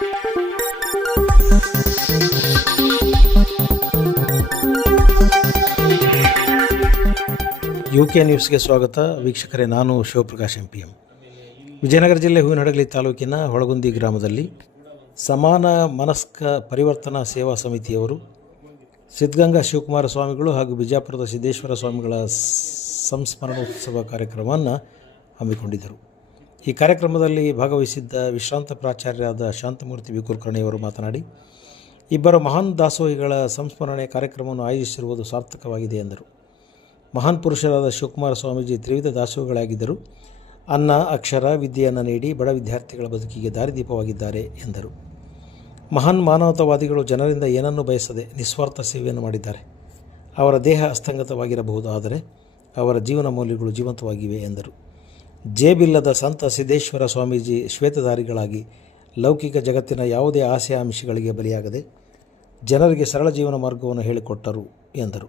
UK ನ್ಯೂಸ್ಗೆ ಸ್ವಾಗತ. ವೀಕ್ಷಕರೇ, ನಾನು ಶಿವಪ್ರಕಾಶ್ MPM. ವಿಜಯನಗರ ಜಿಲ್ಲೆ ಹೂವಿನಹಡಗಲಿ ತಾಲೂಕಿನ ಹೊಳಗುಂದಿ ಗ್ರಾಮದಲ್ಲಿ ಸಮಾನ ಮನಸ್ಕ ಪರಿವರ್ತನಾ ಸೇವಾ ಸಮಿತಿಯವರು ಸಿದ್ಧಗಂಗಾ ಶಿವಕುಮಾರ ಸ್ವಾಮಿಗಳು ಹಾಗೂ ಬಿಜಾಪುರದ ಸಿದ್ದೇಶ್ವರ ಸ್ವಾಮಿಗಳ ಸಂಸ್ಮರಣೋತ್ಸವ ಕಾರ್ಯಕ್ರಮವನ್ನು ಹಮ್ಮಿಕೊಂಡಿದ್ದರು. ಈ ಕಾರ್ಯಕ್ರಮದಲ್ಲಿ ಭಾಗವಹಿಸಿದ್ದ ವಿಶ್ರಾಂತ ಪ್ರಾಚಾರ್ಯರಾದ ಶಾಂತಮೂರ್ತಿ ಬಿ ಕುಲಕರ್ಣಿಯವರು ಮಾತನಾಡಿ, ಇಬ್ಬರು ಮಹಾನ್ ದಾಸೋಹಿಗಳ ಸಂಸ್ಮರಣೆ ಕಾರ್ಯಕ್ರಮವನ್ನು ಆಯೋಜಿಸಿರುವುದು ಸಾರ್ಥಕವಾಗಿದೆ ಎಂದರು. ಮಹಾನ್ ಪುರುಷರಾದ ಶಿವಕುಮಾರ ಸ್ವಾಮೀಜಿ ತ್ರಿವಿಧ ದಾಸೋಹಿಗಳಾಗಿದ್ದರು. ಅನ್ನ, ಅಕ್ಷರ, ವಿದ್ಯೆಯನ್ನು ನೀಡಿ ಬಡ ವಿದ್ಯಾರ್ಥಿಗಳ ಬದುಕಿಗೆ ದಾರಿದೀಪವಾಗಿದ್ದಾರೆ ಎಂದರು. ಮಹಾನ್ ಮಾನವತಾವಾದಿಗಳು ಜನರಿಂದ ಏನನ್ನೂ ಬಯಸದೆ ನಿಸ್ವಾರ್ಥ ಸೇವೆಯನ್ನು ಮಾಡಿದ್ದಾರೆ. ಅವರ ದೇಹ ಅಸ್ತಂಗತವಾಗಿರಬಹುದು, ಆದರೆ ಅವರ ಜೀವನ ಮೌಲ್ಯಗಳು ಜೀವಂತವಾಗಿವೆ ಎಂದರು. ಜೇಬಿಲ್ಲದ ಸಂತ ಸಿದ್ದೇಶ್ವರ ಸ್ವಾಮೀಜಿ ಶ್ವೇತಧಾರಿಗಳಾಗಿ ಲೌಕಿಕ ಜಗತ್ತಿನ ಯಾವುದೇ ಆಸೆ ಆಮಿಷಗಳಿಗೆ ಬಲಿಯಾಗದೆ ಜನರಿಗೆ ಸರಳ ಜೀವನ ಮಾರ್ಗವನ್ನು ಹೇಳಿಕೊಟ್ಟರು ಎಂದರು.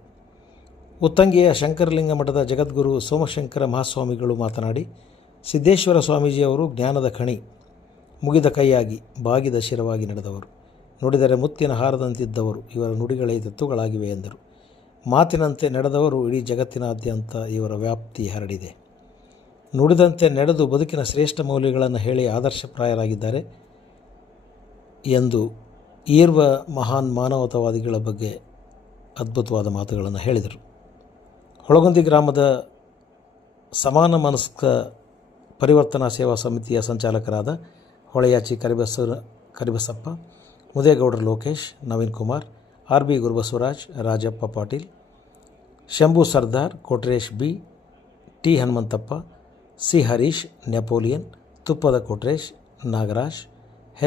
ಉತ್ತಂಗಿಯ ಶಂಕರಲಿಂಗ ಮಠದ ಜಗದ್ಗುರು ಸೋಮಶಂಕರ ಮಹಾಸ್ವಾಮಿಗಳು ಮಾತನಾಡಿ, ಸಿದ್ದೇಶ್ವರ ಸ್ವಾಮೀಜಿಯವರು ಜ್ಞಾನದ ಖಣಿ, ಮುಗಿದ ಕೈಯಾಗಿ ಬಾಗಿದ ಶಿರವಾಗಿ ನಡೆದವರು, ನುಡಿದರೆ ಮುತ್ತಿನ ಹಾರದಂತಿದ್ದವರು. ಇವರ ನುಡಿಗಳೇ ತತ್ವಗಳಾಗಿವೆ ಎಂದರು. ಮಾತಿನಂತೆ ನಡೆದವರು ಇಡೀ ಜಗತ್ತಿನಾದ್ಯಂತ ಇವರ ವ್ಯಾಪ್ತಿ ಹರಡಿದೆ. ನುಡಿದಂತೆ ನಡೆದು ಬದುಕಿನ ಶ್ರೇಷ್ಠ ಮೌಲ್ಯಗಳನ್ನು ಹೇಳಿ ಆದರ್ಶಪ್ರಾಯರಾಗಿದ್ದಾರೆ ಎಂದು ಈರ್ವ ಮಹಾನ್ ಮಾನವತಾವಾದಿಗಳ ಬಗ್ಗೆ ಅದ್ಭುತವಾದ ಮಾತುಗಳನ್ನು ಹೇಳಿದರು. ಹೊಳಗುಂದಿ ಗ್ರಾಮದ ಸಮಾನ ಮನಸ್ಕ ಪರಿವರ್ತನಾ ಸೇವಾ ಸಮಿತಿಯ ಸಂಚಾಲಕರಾದ ಹೊಳೆಯಾಚಿ ಕರಿಬಸಪ್ಪ, ಮುದೇಗೌಡರ Lokesh, Naveen Kumar, RB Gurubasavaraj, Rajappa Patil, Shambhu Sardar, Kotresh B, T Hanumanthappa, C Harish, Napoleon, Tuppada Kotresh, Nagaraj,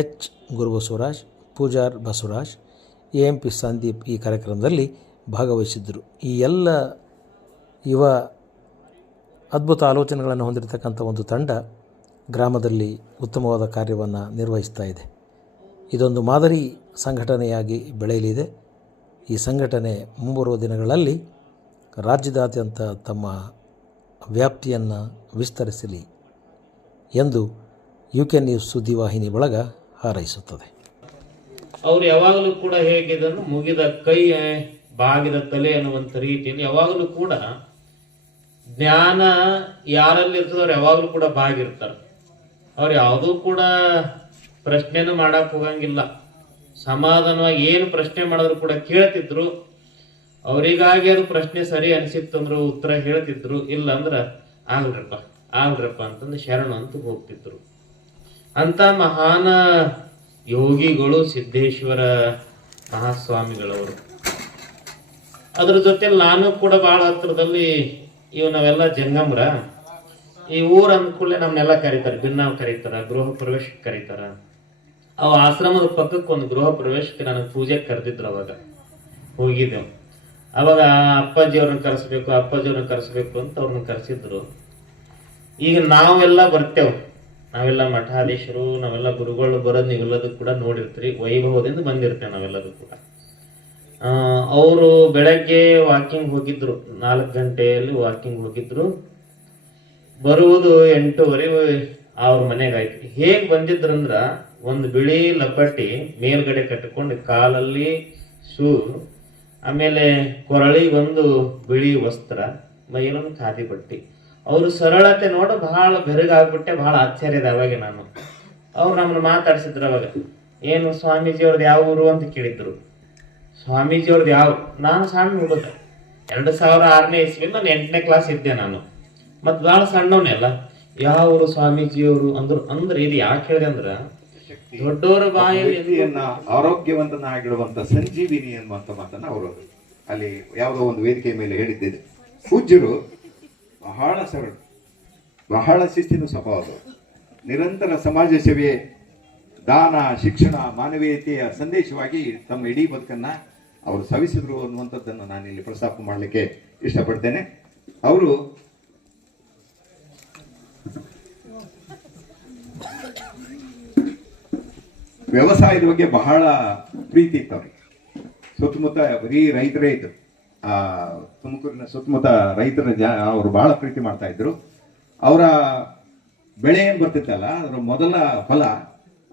H Gurubasavaraj, Pujar Basavaraj, AMP Sandeep ಈ ಕಾರ್ಯಕ್ರಮದಲ್ಲಿ ಭಾಗವಹಿಸಿದ್ದರು. ಈ ಎಲ್ಲ ಯುವ ಅದ್ಭುತ ಆಲೋಚನೆಗಳನ್ನು ಹೊಂದಿರತಕ್ಕಂಥ ಒಂದು ತಂಡ ಗ್ರಾಮದಲ್ಲಿ ಉತ್ತಮವಾದ ಕಾರ್ಯವನ್ನು ನಿರ್ವಹಿಸ್ತಾ ಇದೆ. ಇದೊಂದು ಮಾದರಿ ಸಂಘಟನೆಯಾಗಿ ಬೆಳೆಯಲಿದೆ. ಈ ಸಂಘಟನೆ ಮುಂಬರುವ ದಿನಗಳಲ್ಲಿ ರಾಜ್ಯದಾದ್ಯಂತ ತಮ್ಮ ವ್ಯಾಪ್ತಿಯನ್ನು ವಿಸ್ತರಿಸಲಿ ಎಂದು UK ನ್ಯೂಸ್ ಸುದ್ದಿವಾಹಿನಿ ಬಳಗ ಹಾರೈಸುತ್ತದೆ. ಅವರು ಯಾವಾಗಲೂ ಕೂಡ ಹೇಗಿದ್ರು ಮುಗಿದ ಕೈ ಬಾಗಿದ ತಲೆ ಅನ್ನುವಂಥ ರೀತಿಯಲ್ಲಿ ಯಾವಾಗಲೂ ಕೂಡ ಜ್ಞಾನ ಯಾರಲ್ಲಿ ಇರ್ತದೋ ಅವ್ರು ಯಾವಾಗಲೂ ಕೂಡ ಬಾಗಿರ್ತಾರೆ. ಅವ್ರು ಯಾವುದೂ ಕೂಡ ಪ್ರಶ್ನೆನೂ ಮಾಡಕ್ ಹೋಗಂಗಿಲ್ಲ. ಸಮಾಧಾನವಾಗಿ ಏನು ಪ್ರಶ್ನೆ ಮಾಡಿದ್ರು ಕೂಡ ಕೇಳ್ತಿದ್ರು. ಅವರಿಗಾಗಿ ಅದು ಪ್ರಶ್ನೆ ಸರಿ ಅನಿಸಿತ್ತಂದ್ರು ಉತ್ತರ ಹೇಳ್ತಿದ್ರು, ಇಲ್ಲ ಅಂದ್ರ ಆಗ್ರಪ್ಪ ಅಂತಂದು ಶರಣು ಅಂತ ಹೋಗ್ತಿದ್ರು. ಅಂತ ಮಹಾನ ಯೋಗಿಗಳು ಸಿದ್ದೇಶ್ವರ ಮಹಾಸ್ವಾಮಿಗಳವರು. ಅದ್ರ ಜೊತೆ ನಾನು ಕೂಡ ಬಹಳ ಹತ್ರದಲ್ಲಿ ನಾವೆಲ್ಲ ಜಂಗಮ್ರ ಈ ಊರ ಅಂದ್ಕೂಡ್ಲೆ ನಮ್ನೆಲ್ಲ ಕರೀತಾರೆ, ಭಿನ್ನಾವ್ ಕರೀತಾರ, ಗೃಹ ಪ್ರವೇಶಕ್ಕೆ ಕರೀತಾರ. ಅವ ಆಶ್ರಮದ ಪಕ್ಕಕ್ಕೆ ಒಂದು ಗೃಹ ಪ್ರವೇಶಕ್ಕೆ ನನಗೆ ಪೂಜೆಗೆ ಕರೆದಿದ್ರು. ಅವಾಗ ಹೋಗಿದ್ದೆವು. ಅವಾಗ ಅಪ್ಪಾಜಿಯವ್ರನ್ನ ಕರೆಸ್ಬೇಕು ಅಂತ ಅವ್ರನ್ನ ಕರೆಸಿದ್ರು. ಈಗ ನಾವೆಲ್ಲ ಬರ್ತೇವೆ, ನಾವೆಲ್ಲ ಮಠಾಧೀಶರು, ನಾವೆಲ್ಲ ಗುರುಗಳು ಬರೋದು ನೀವೆಲ್ಲದೂ ಕೂಡ ನೋಡಿರ್ತೀರಿ. ವೈಭವದಿಂದ ಬಂದಿರ್ತೇವೆ ನಾವೆಲ್ಲದೂ ಕೂಡ. ಅವರು ಬೆಳಗ್ಗೆ ವಾಕಿಂಗ್ ಹೋಗಿದ್ರು, 4 ಗಂಟೆಯಲ್ಲಿ ವಾಕಿಂಗ್ ಹೋಗಿದ್ರು. ಬರುವುದು 8:30 ಅವ್ರ ಮನೆಗಾಯ್ತು. ಹೇಗ್ ಬಂದಿದ್ರಂದ್ರ ಒಂದು ಬಿಳಿ ಲಪಟಿ ಮೇಲ್ಗಡೆ ಕಟ್ಟಿಕೊಂಡು, ಕಾಲಲ್ಲಿ ಶೂ, ಆಮೇಲೆ ಕೊರಳಿಗೊಂದು ಬಿಳಿ ವಸ್ತ್ರ, ಮೈಲೊಂದು ಖಾದಿ ಬಟ್ಟಿ. ಅವ್ರ ಸರಳತೆ ನೋಡ ಬಹಳ ಬೆರಗಾಗ್ಬಿಟ್ಟೆ. ಬಹಳ ಆಶ್ಚರ್ಯದ ಅವಾಗ ನಾನು. ಅವ್ರು ನಮ್ಮನ್ನ ಮಾತಾಡ್ಸಿದ್ರು. ಅವಾಗ ಏನು ಸ್ವಾಮೀಜಿ ಅವ್ರದ್ದು ಯಾವ ಊರು ಅಂತ ಕೇಳಿದ್ರು. ಸ್ವಾಮೀಜಿ ಅವ್ರದ್ದು ನಾನು ಸಣ್ಣ ಹುಡುಗ, 2006ನೇ ಇಸ್ವಿ, ನಾನು 8ನೇ ಕ್ಲಾಸ್ ಇದ್ದೆ ನಾನು. ಮತ್ ಬಹಳ ಸಣ್ಣವನ್ನೆಲ್ಲ. ಯಾವ ಊರು ಸ್ವಾಮೀಜಿಯವರು ಅಂದ್ರೆ ಇದು ಯಾಕೆ ಹೇಳಿದೆ ಅಂದ್ರ, ದೊಡ್ಡವರ ಬಾಯಲ್ಲಿ ಆರೋಗ್ಯವಂತನಾಗಿರುವಂತ ಸಂಜೀವಿನಿ ಅನ್ನುವಂತ ಮಾತನ್ನ ಅವರು ಅಲ್ಲಿ ಯಾವುದೋ ಒಂದು ವೇದಿಕೆ ಮೇಲೆ ಹೇಳಿದ್ದಿದೆ. ಪೂಜ್ಯರು ಬಹಳ ಸರಳ, ಬಹಳ ಶಿಸ್ತಿನ ಸ್ವಭಾವದವರು. ನಿರಂತರ ಸಮಾಜ ಸೇವೆ, ದಾನ, ಶಿಕ್ಷಣ, ಮಾನವೀಯತೆಯ ಸಂದೇಶವಾಗಿ ತಮ್ಮ ಇಡೀ ಬದುಕನ್ನ ಅವರು ಸವಿಸಿದ್ರು ಅನ್ನುವಂಥದ್ದನ್ನು ನಾನು ಇಲ್ಲಿ ಪ್ರಸ್ತಾಪ ಮಾಡಲಿಕ್ಕೆ ಇಷ್ಟಪಡ್ತೇನೆ. ಅವರು ವ್ಯವಸಾಯದ ಬಗ್ಗೆ ಬಹಳ ಪ್ರೀತಿ ಇತ್ತು ಅವ್ರಿಗೆ. ಸುತ್ತಮುತ್ತ ಬರೀ ರೈತರೇ ಇದ್ರು. ತುಮಕೂರಿನ ಸುತ್ತಮುತ್ತ ರೈತರ ಅವರು ಬಹಳ ಪ್ರೀತಿ ಮಾಡ್ತಾ ಇದ್ರು. ಅವರ ಬೆಳೆ ಏನ್ ಬರ್ತಿತ್ತಲ್ಲ, ಅದರ ಮೊದಲ ಫಲ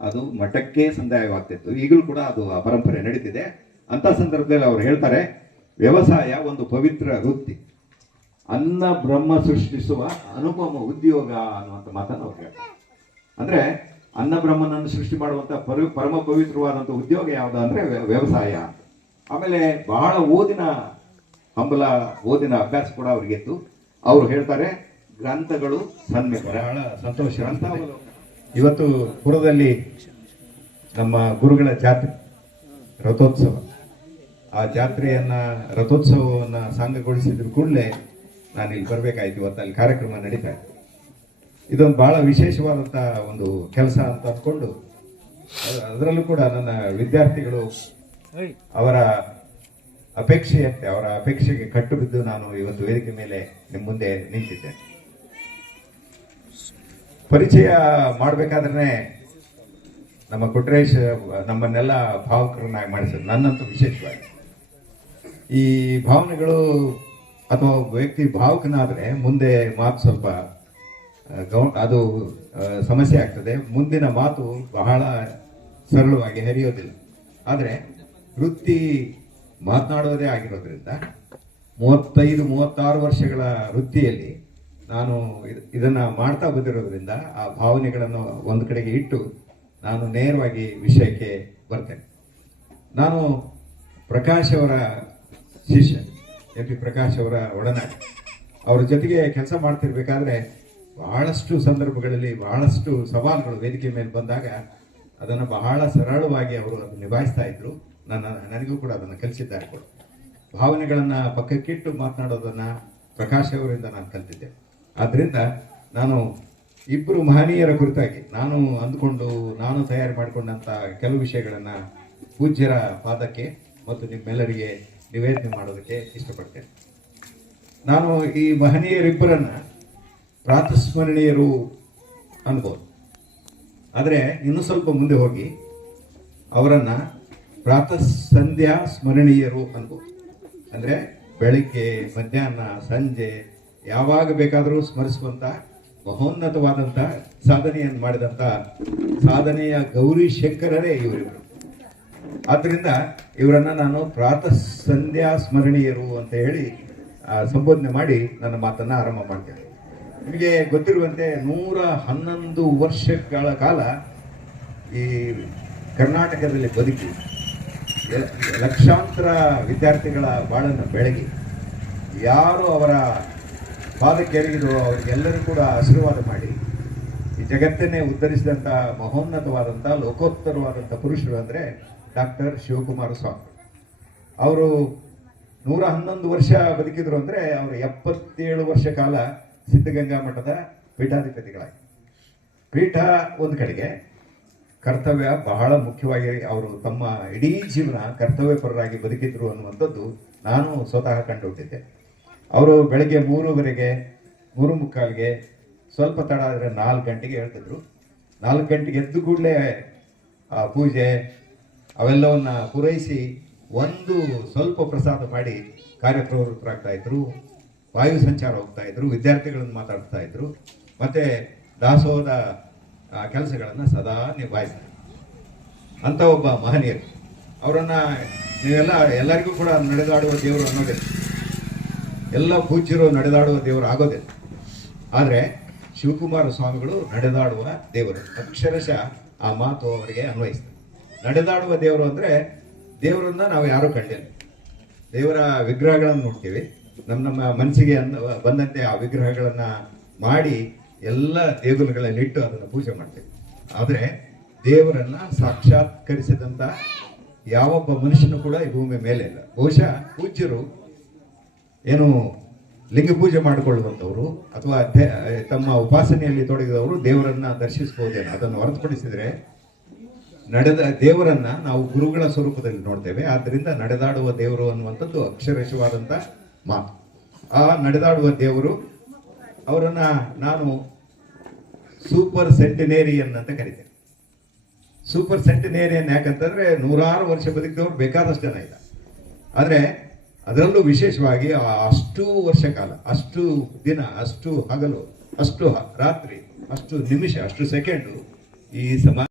ಅದು ಮಠಕ್ಕೆ ಸಂದಾಯವಾಗ್ತಿತ್ತು. ಈಗಲೂ ಕೂಡ ಅದು ಆ ಪರಂಪರೆ ನಡೀತಿದೆ. ಅಂತ ಸಂದರ್ಭದಲ್ಲಿ ಅವ್ರು ಹೇಳ್ತಾರೆ, ವ್ಯವಸಾಯ ಒಂದು ಪವಿತ್ರ ವೃತ್ತಿ, ಅನ್ನ ಬ್ರಹ್ಮ ಸೃಷ್ಟಿಸುವ ಅನುಪಮ ಉದ್ಯೋಗ ಅನ್ನುವಂಥ ಮಾತನ್ನು ಅವ್ರು ಹೇಳ್ತಾರೆ. ಅಂದ್ರೆ ಅನ್ನ ಬ್ರಹ್ಮನನ್ನು ಸೃಷ್ಟಿ ಮಾಡುವಂತ ಪರಮ ಪವಿತ್ರವಾದಂಥ ಉದ್ಯೋಗ ಯಾವುದು ಅಂದ್ರೆ ವ್ಯವಸಾಯ. ಆಮೇಲೆ ಬಹಳ ಓದಿನ ಅಭ್ಯಾಸ ಕೂಡ ಅವ್ರಿಗಿತ್ತು. ಅವರು ಹೇಳ್ತಾರೆ, ಗ್ರಂಥಗಳು ಸನ್ಮಿಕರ. ಬಹಳ ಸಂತೋಷ ಅಂತ. ಇವತ್ತು ಪುರದಲ್ಲಿ ನಮ್ಮ ಗುರುಗಳ ಜಾತ್ರೆ ರಥೋತ್ಸವ, ಆ ರಥೋತ್ಸವವನ್ನು ಸಾಂಗಗೊಳಿಸಿದ ಕೂಡಲೇ ನಾನು ಇಲ್ಲಿ ಬರಬೇಕಾಯ್ತು. ಇವತ್ತು ಅಲ್ಲಿ ಕಾರ್ಯಕ್ರಮ ನಡೀತಾ ಇತ್ತು. ಇದೊಂದು ಬಹಳ ವಿಶೇಷವಾದಂಥ ಒಂದು ಕೆಲಸ ಅಂತ ಅಂದ್ಕೊಂಡು, ಅದರಲ್ಲೂ ಕೂಡ ನನ್ನ ವಿದ್ಯಾರ್ಥಿಗಳು ಅವರ ಅಪೇಕ್ಷೆಗೆ ಕಟ್ಟು ಬಿದ್ದು ನಾನು ಇವತ್ತು ವೇದಿಕೆ ಮೇಲೆ ನಿಮ್ಮ ಮುಂದೆ ನಿಂತಿದ್ದೇನೆ. ಪರಿಚಯ ಮಾಡಬೇಕಾದ್ರೆ ನಮ್ಮ ಕೊಟ್ರೇಶ್ ನಮ್ಮನ್ನೆಲ್ಲ ಭಾವುಕರನ್ನಾಗಿ ಮಾಡಿಸಿದ್ರು, ನನ್ನಂತೂ ವಿಶೇಷವಾಗಿ. ಈ ಭಾವನೆಗಳು ಅಥವಾ ವ್ಯಕ್ತಿ ಭಾವುಕನಾದರೆ ಮುಂದೆ ಮಾತು ಸ್ವಲ್ಪ ಅದು ಸಮಸ್ಯೆ ಆಗ್ತದೆ. ಮುಂದಿನ ಮಾತು ಬಹಳ ಸರಳವಾಗಿ ಹರಿಯೋದಿಲ್ಲ. ಆದರೆ ವೃತ್ತಿ ಮಾತನಾಡೋದೇ ಆಗಿರೋದ್ರಿಂದ 35-36 ವರ್ಷಗಳ ವೃತ್ತಿಯಲ್ಲಿ ನಾನು ಇದನ್ನ ಮಾಡ್ತಾ ಬಂದಿರೋದ್ರಿಂದ ಆ ಭಾವನೆಗಳನ್ನು ಒಂದು ಕಡೆಗೆ ಇಟ್ಟು ನಾನು ನೇರವಾಗಿ ವಿಷಯಕ್ಕೆ ಬರ್ತೇನೆ. ನಾನು ಪ್ರಕಾಶ್ ಅವರ ಶಿಷ್ಯ, MP ಪ್ರಕಾಶ್ ಅವರ ಒಡನಾಡಿ. ಅವ್ರ ಜೊತೆಗೆ ಕೆಲಸ ಮಾಡ್ತಿರ್ಬೇಕಾದ್ರೆ ಬಹಳಷ್ಟು ಸಂದರ್ಭಗಳಲ್ಲಿ ಬಹಳಷ್ಟು ಸವಾಲುಗಳು ವೇದಿಕೆ ಮೇಲೆ ಬಂದಾಗ ಅದನ್ನು ಬಹಳ ಸರಳವಾಗಿ ಅವರು ಅದನ್ನು ನಿಭಾಯಿಸ್ತಾ ಇದ್ರು. ನನಗೂ ಕೂಡ ಅದನ್ನು ಕಲಿಸಿದ್ದಾರೆ ಕೂಡ. ಭಾವನೆಗಳನ್ನು ಪಕ್ಕಕ್ಕಿಟ್ಟು ಮಾತನಾಡೋದನ್ನು ಪ್ರಕಾಶ್ ಅವರಿಂದ ನಾನು ಕಲಿತಿದ್ದೆ. ಆದ್ದರಿಂದ ನಾನು ಇಬ್ಬರು ಮಹನೀಯರ ಕುರಿತಾಗಿ ನಾನು ತಯಾರು ಮಾಡಿಕೊಂಡಂಥ ಕೆಲವು ವಿಷಯಗಳನ್ನು ಪೂಜ್ಯರ ಪಾದಕ್ಕೆ ಮತ್ತು ನಿಮ್ಮೆಲ್ಲರಿಗೆ ನಿವೇದನೆ ಮಾಡೋದಕ್ಕೆ ಇಷ್ಟಪಡ್ತೇನೆ. ನಾನು ಈ ಮಹನೀಯರಿಬ್ಬರನ್ನ ಪ್ರಾತಸ್ಮರಣೀಯರು ಅನ್ಬೋದು. ಆದರೆ ಇನ್ನೂ ಸ್ವಲ್ಪ ಮುಂದೆ ಹೋಗಿ ಅವರನ್ನ ಪ್ರಾತಃಸಂಧ್ಯಾ ಸ್ಮರಣೀಯರು ಅನ್ಬೋದು. ಅಂದರೆ ಬೆಳಿಗ್ಗೆ, ಮಧ್ಯಾಹ್ನ, ಸಂಜೆ ಯಾವಾಗ ಬೇಕಾದರೂ ಸ್ಮರಿಸುವಂಥ ಮಹೋನ್ನತವಾದಂಥ ಸಾಧನೆಯನ್ನು ಮಾಡಿದಂಥ ಸಾಧನೆಯ ಗೌರಿ ಶಂಕರರೇ ಇವರಿವರು. ಆದ್ದರಿಂದ ಇವರನ್ನು ನಾನು ಪ್ರಾತಃಸಂಧ್ಯಾ ಸ್ಮರಣೀಯರು ಅಂತ ಹೇಳಿ ಸಂಬೋಧನೆ ಮಾಡಿ ನನ್ನ ಮಾತನ್ನು ಆರಂಭ ಮಾಡ್ತೇನೆ. ನಿಮಗೆ ಗೊತ್ತಿರುವಂತೆ 111 ವರ್ಷಗಳ ಕಾಲ ಈ ಕರ್ನಾಟಕದಲ್ಲಿ ಬದುಕಿ ಲಕ್ಷಾಂತರ ವಿದ್ಯಾರ್ಥಿಗಳ ಬಾಳನ್ನು ಬೆಳಗಿ ಯಾರು ಅವರ ಪಾದಕ್ಕೆ ಎರಗಿದೋ ಅವರಿಗೆಲ್ಲರೂ ಕೂಡ ಆಶೀರ್ವಾದ ಮಾಡಿ ಈ ಜಗತ್ತನ್ನೇ ಉದ್ಧರಿಸಿದಂಥ ಮಹೋನ್ನತವಾದಂಥ ಲೋಕೋತ್ತರವಾದಂಥ ಪುರುಷರು ಅಂದರೆ ಡಾಕ್ಟರ್ ಶಿವಕುಮಾರ ಸ್ವಾಮಿ. ಅವರು 111 ವರ್ಷ ಬದುಕಿದ್ರು ಅಂದರೆ ಅವರು 77 ವರ್ಷ ಕಾಲ ಸಿದ್ಧಗಂಗಾ ಮಠದ ಪೀಠಾಧಿಪತಿಗಳಾಗಿ. ಪೀಠ ಒಂದು ಕಡೆಗೆ, ಕರ್ತವ್ಯ ಬಹಳ ಮುಖ್ಯವಾಗಿ ಅವರು ತಮ್ಮ ಇಡೀ ಜೀವನ ಕರ್ತವ್ಯಪರರಾಗಿ ಬದುಕಿದ್ರು ಅನ್ನುವಂಥದ್ದು ನಾನು ಸ್ವತಃ ಕಂಡುಬಿಟ್ಟಿದ್ದೆ. ಅವರು ಬೆಳಗ್ಗೆ 3:15ಗೆ 3:45ಗೆ ಸ್ವಲ್ಪ ತಡ ಆದರೆ 4 ಗಂಟೆಗೆ ಹೇಳ್ತಿದ್ರು. 4 ಗಂಟೆಗೆ ಎದ್ದು ಕೂಡಲೇ ಆ ಪೂಜೆ ಅವೆಲ್ಲವನ್ನ ಪೂರೈಸಿ ಒಂದು ಸ್ವಲ್ಪ ಪ್ರಸಾದ ಮಾಡಿ ಕಾರ್ಯಪ್ರವೃತ್ತರಾಗ್ತಾ ಇದ್ರು. ವಾಯು ಸಂಚಾರ ಹೋಗ್ತಾ ಇದ್ರು, ವಿದ್ಯಾರ್ಥಿಗಳನ್ನು ಮಾತಾಡ್ತಾ ಇದ್ರು, ಮತ್ತೆ ದಾಸೋಹದ ಕೆಲಸಗಳನ್ನು ಸದಾ ನಿಭಾಯಿಸ್ತಾರೆ ಅಂತ ಒಬ್ಬ ಮಹನೀಯರು. ಅವರನ್ನ ಎಲ್ಲರಿಗೂ ಕೂಡ ನಡೆದಾಡುವ ದೇವರು ಅನ್ನೋದಿಲ್ಲ, ಎಲ್ಲ ಪೂಜ್ಯರು ನಡೆದಾಡುವ ದೇವರು ಆಗೋದಿಲ್ಲ. ಆದರೆ ಶಿವಕುಮಾರ ಸ್ವಾಮಿಗಳು ನಡೆದಾಡುವ ದೇವರು. ಅಕ್ಷರಶಃ ಆ ಮಾತು ಅವರಿಗೆ ಅನ್ವಯಿಸ್ತದೆ. ನಡೆದಾಡುವ ದೇವರು ಅಂದರೆ ದೇವರನ್ನ ನಾವು ಯಾರೂ ಕಂಡಿಲ್ಲ. ದೇವರ ವಿಗ್ರಹಗಳನ್ನು ನೋಡ್ತೀವಿ, ನಮ್ಮ ಮನಸ್ಸಿಗೆ ಬಂದಂತೆ ಆ ವಿಗ್ರಹಗಳನ್ನು ಮಾಡಿ ಎಲ್ಲ ದೇಗುಲಗಳನ್ನಿಟ್ಟು ಅದನ್ನು ಪೂಜೆ ಮಾಡ್ತೇವೆ. ಆದರೆ ದೇವರನ್ನ ಸಾಕ್ಷಾತ್ಕರಿಸಿದಂಥ ಯಾವೊಬ್ಬ ಮನುಷ್ಯನು ಕೂಡ ಈ ಭೂಮಿ ಮೇಲೆ ಇಲ್ಲ. ಬಹುಶಃ ಪೂಜ್ಯರು ಏನು ಲಿಂಗ ಪೂಜೆ ಮಾಡಿಕೊಳ್ಳುವಂಥವ್ರು ಅಥವಾ ತಮ್ಮ ಉಪಾಸನೆಯಲ್ಲಿ ತೊಡಗಿದವರು ದೇವರನ್ನ ದರ್ಶಿಸಬಹುದೇನೋ. ಅದನ್ನು ಹೊರತುಪಡಿಸಿದರೆ ದೇವರನ್ನ ನಾವು ಗುರುಗಳ ಸ್ವರೂಪದಲ್ಲಿ ನೋಡ್ತೇವೆ. ಆದ್ದರಿಂದ ನಡೆದಾಡುವ ದೇವರು ಅನ್ನುವಂಥದ್ದು ಅಕ್ಷರಶವಾದಂಥ ಮಾತು. ಆ ನಡೆದಾಡುವ ದೇವರು ಅವರನ್ನ ನಾನು ಸೂಪರ್ ಸೆಂಟಿನೇರಿಯನ್ ಅಂತ ಕರಿತೇನೆ. ಸೂಪರ್ ಸೆಂಟಿನೇರಿಯನ್ ಯಾಕಂತಂದ್ರೆ 106 ವರ್ಷ ಬದುಕಿದವರು ಬೇಕಾದಷ್ಟು ಜನ ಇಲ್ಲ. ಆದರೆ ಅದರಲ್ಲೂ ವಿಶೇಷವಾಗಿ ಅಷ್ಟು ವರ್ಷ ಕಾಲ, ಅಷ್ಟು ದಿನ, ಅಷ್ಟು ಹಗಲು, ಅಷ್ಟು ರಾತ್ರಿ, ಅಷ್ಟು ನಿಮಿಷ, ಅಷ್ಟು ಸೆಕೆಂಡು ಈ ಸಮಾಜ